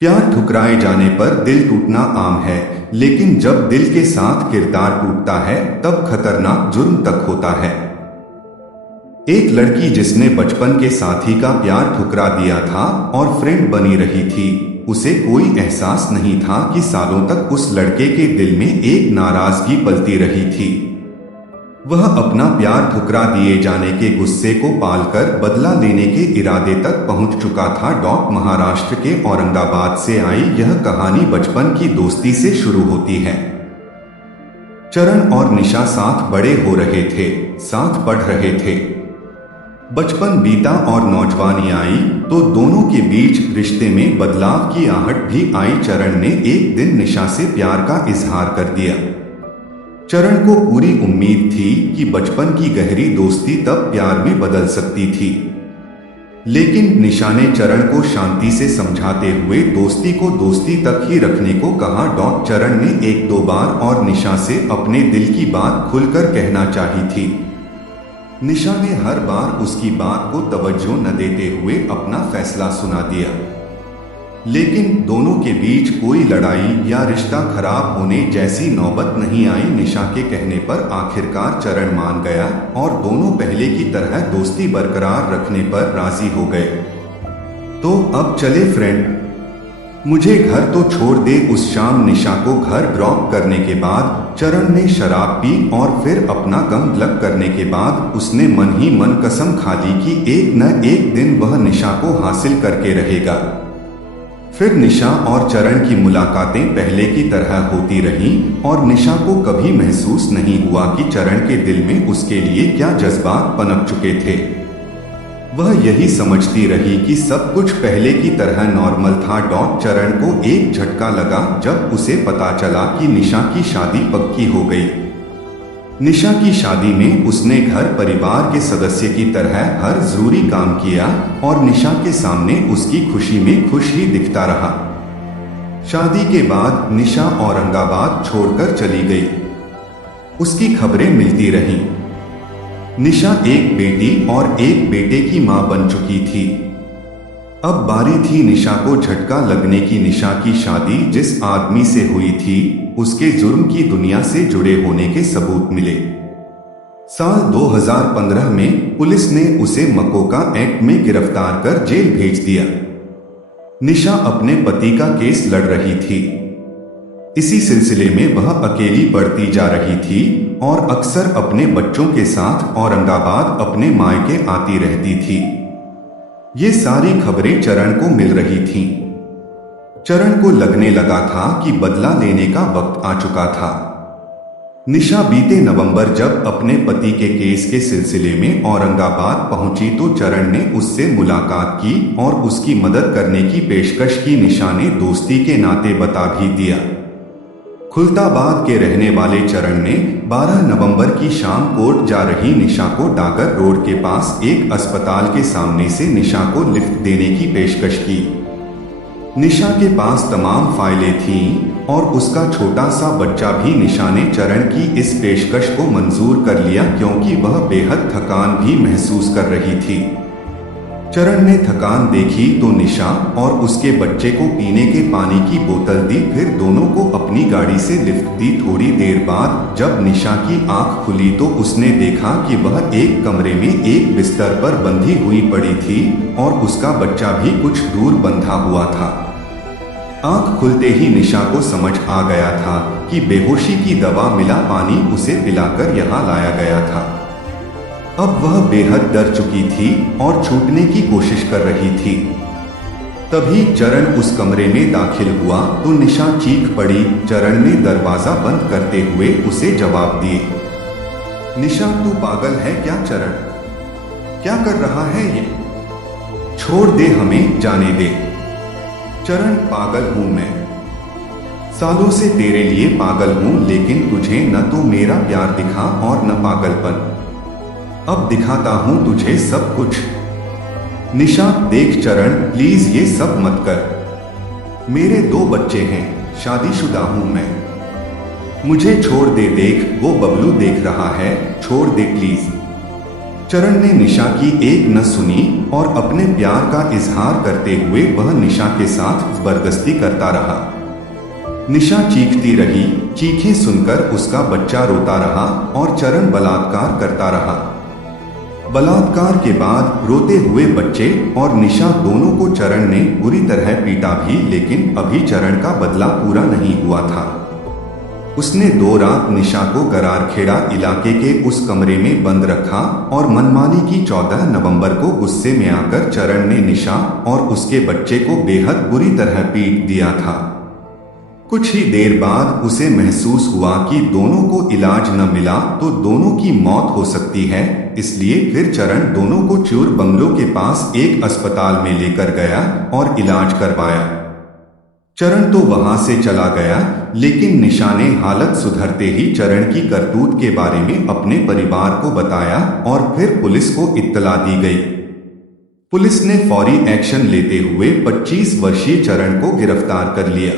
प्यार ठुकराए जाने पर दिल टूटना आम है, लेकिन जब दिल के साथ किरदार टूटता है तब खतरनाक जुर्म तक होता है। एक लड़की जिसने बचपन के साथी का प्यार ठुकरा दिया था और फ्रेंड बनी रही थी, उसे कोई एहसास नहीं था कि सालों तक उस लड़के के दिल में एक नाराजगी पलती रही थी। वह अपना प्यार ठुकरा दिए जाने के गुस्से को पालकर बदला लेने के इरादे तक पहुंच चुका था। महाराष्ट्र के औरंगाबाद से आई यह कहानी बचपन की दोस्ती से शुरू होती है। चरण और निशा साथ बड़े हो रहे थे, साथ पढ़ रहे थे। बचपन बीता और नौजवानी आई तो दोनों के बीच रिश्ते में बदलाव की आहट भी आई। चरण ने एक दिन निशा से प्यार का इजहार कर दिया। चरण को पूरी उम्मीद थी कि बचपन की गहरी दोस्ती तब प्यार में बदल सकती थी, लेकिन निशा ने चरण को शांति से समझाते हुए दोस्ती को दोस्ती तक ही रखने को कहा। चरण ने एक दो बार और निशा से अपने दिल की बात खुलकर कहना चाही थी। निशा ने हर बार उसकी बात को तवज्जो न देते हुए अपना फैसला सुना दिया, लेकिन दोनों के बीच कोई लड़ाई या रिश्ता खराब होने जैसी नौबत नहीं आई। निशा के कहने पर आखिरकार चरण मान गया और दोनों पहले की तरह दोस्ती बरकरार रखने पर राजी हो गए। तो अब चले फ्रेंड, मुझे घर तो छोड़ दे। उस शाम निशा को घर ड्रॉप करने के बाद चरण ने शराब पी और फिर अपना गम अलग करने के बाद उसने मन ही मन कसम खा ली कि एक न एक दिन वह निशा को हासिल करके रहेगा। फिर निशा और चरण की मुलाकातें पहले की तरह होती रहीं और निशा को कभी महसूस नहीं हुआ कि चरण के दिल में उसके लिए क्या जज्बात पनप चुके थे। वह यही समझती रही कि सब कुछ पहले की तरह नॉर्मल था। चरण को एक झटका लगा जब उसे पता चला कि निशा की शादी पक्की हो गई। निशा की शादी में उसने घर परिवार के सदस्य की तरह हर जरूरी काम किया और निशा के सामने उसकी खुशी में खुश ही दिखता रहा। शादी के बाद निशा औरंगाबाद छोड़कर चली गई। उसकी खबरें मिलती रहीं। निशा एक बेटी और एक बेटे की मां बन चुकी थी। अब बारी थी निशा को झटका लगने की। निशा की शादी जिस आदमी से हुई थी उसके जुर्म की दुनिया से जुड़े होने के सबूत मिले। साल 2015 में पुलिस ने उसे मकोका एक्ट में गिरफ्तार कर जेल भेज दिया। निशा अपने पति का केस लड़ रही थी। इसी सिलसिले में वह अकेली बढ़ती जा रही थी और अक्सर अपने बच्चों के साथ औरंगाबाद अपने मायके आती रहती थी। ये सारी खबरें चरण को मिल रही थीं। चरण को लगने लगा था कि बदला लेने का वक्त आ चुका था। निशा बीते नवंबर जब अपने पति के केस के सिलसिले में औरंगाबाद पहुंची तो चरण ने उससे मुलाकात की और उसकी मदद करने की पेशकश की। निशा ने दोस्ती के नाते बता भी दिया। खुलताबाद के रहने वाले चरण ने 12 नवंबर की शाम कोर्ट जा रही निशा को डागर रोड के पास एक अस्पताल के सामने से निशा को लिफ्ट देने की पेशकश की। निशा के पास तमाम फाइलें थीं और उसका छोटा सा बच्चा भी। निशा ने चरण की इस पेशकश को मंजूर कर लिया क्योंकि वह बेहद थकान भी महसूस कर रही थी। चरण ने थकान देखी तो निशा और उसके बच्चे को पीने के पानी की बोतल दी, फिर दोनों को अपनी गाड़ी से लिफ्ट दी। थोड़ी देर बाद जब निशा की आंख खुली तो उसने देखा कि वह एक कमरे में एक बिस्तर पर बंधी हुई पड़ी थी और उसका बच्चा भी कुछ दूर बंधा हुआ था। आंख खुलते ही निशा को समझ आ गया था कि बेहोशी की दवा मिला पानी उसे पिलाकर यहाँ लाया गया था। अब वह बेहद डर चुकी थी और छूटने की कोशिश कर रही थी। तभी चरण उस कमरे में दाखिल हुआ तो निशा चीख पड़ी। चरण ने दरवाजा बंद करते हुए उसे जवाब दिए, निशा तू पागल है क्या? चरण क्या कर रहा है ये? छोड़ दे, हमें जाने दे। चरण पागल हूं मैं, सालों से तेरे लिए पागल हूं, लेकिन तुझे न तो मेरा प्यार दिखा और न पागलपन। अब दिखाता हूं तुझे सब कुछ। निशा देख चरण, प्लीज ये सब मत कर। मेरे 2 बच्चे हैं, शादीशुदा हूं मैं। मुझे छोड़ दे। देख वो बबलू देख रहा है, छोड़ दे प्लीज। चरण ने निशा की एक न सुनी और अपने प्यार का इजहार करते हुए वह निशा के साथ जबरदस्ती करता रहा। निशा चीखती रही, चीखें सुनकर उसका बच्चा रोता रहा और चरण बलात्कार करता रहा। बलात्कार के बाद रोते हुए बच्चे और निशा दोनों को चरण ने बुरी तरह पीटा भी, लेकिन अभी चरण का बदला पूरा नहीं हुआ था। उसने 2 रात निशा को गरारखेड़ा इलाके के उस कमरे में बंद रखा और मनमानी की 14 नवंबर को गुस्से में आकर चरण ने निशा और उसके बच्चे को बेहद बुरी तरह पीट दिया था। कुछ ही देर बाद उसे महसूस हुआ कि दोनों को इलाज न मिला तो दोनों की मौत हो सकती है, इसलिए फिर चरण दोनों को चूर बंगलों के पास एक अस्पताल में लेकर गया और इलाज करवाया। चरण तो वहां से चला गया, लेकिन निशा ने हालत सुधरते ही चरण की करतूत के बारे में अपने परिवार को बताया और फिर पुलिस को इत्तला दी गई। पुलिस ने फौरी एक्शन लेते हुए 25 वर्षीय चरण को गिरफ्तार कर लिया।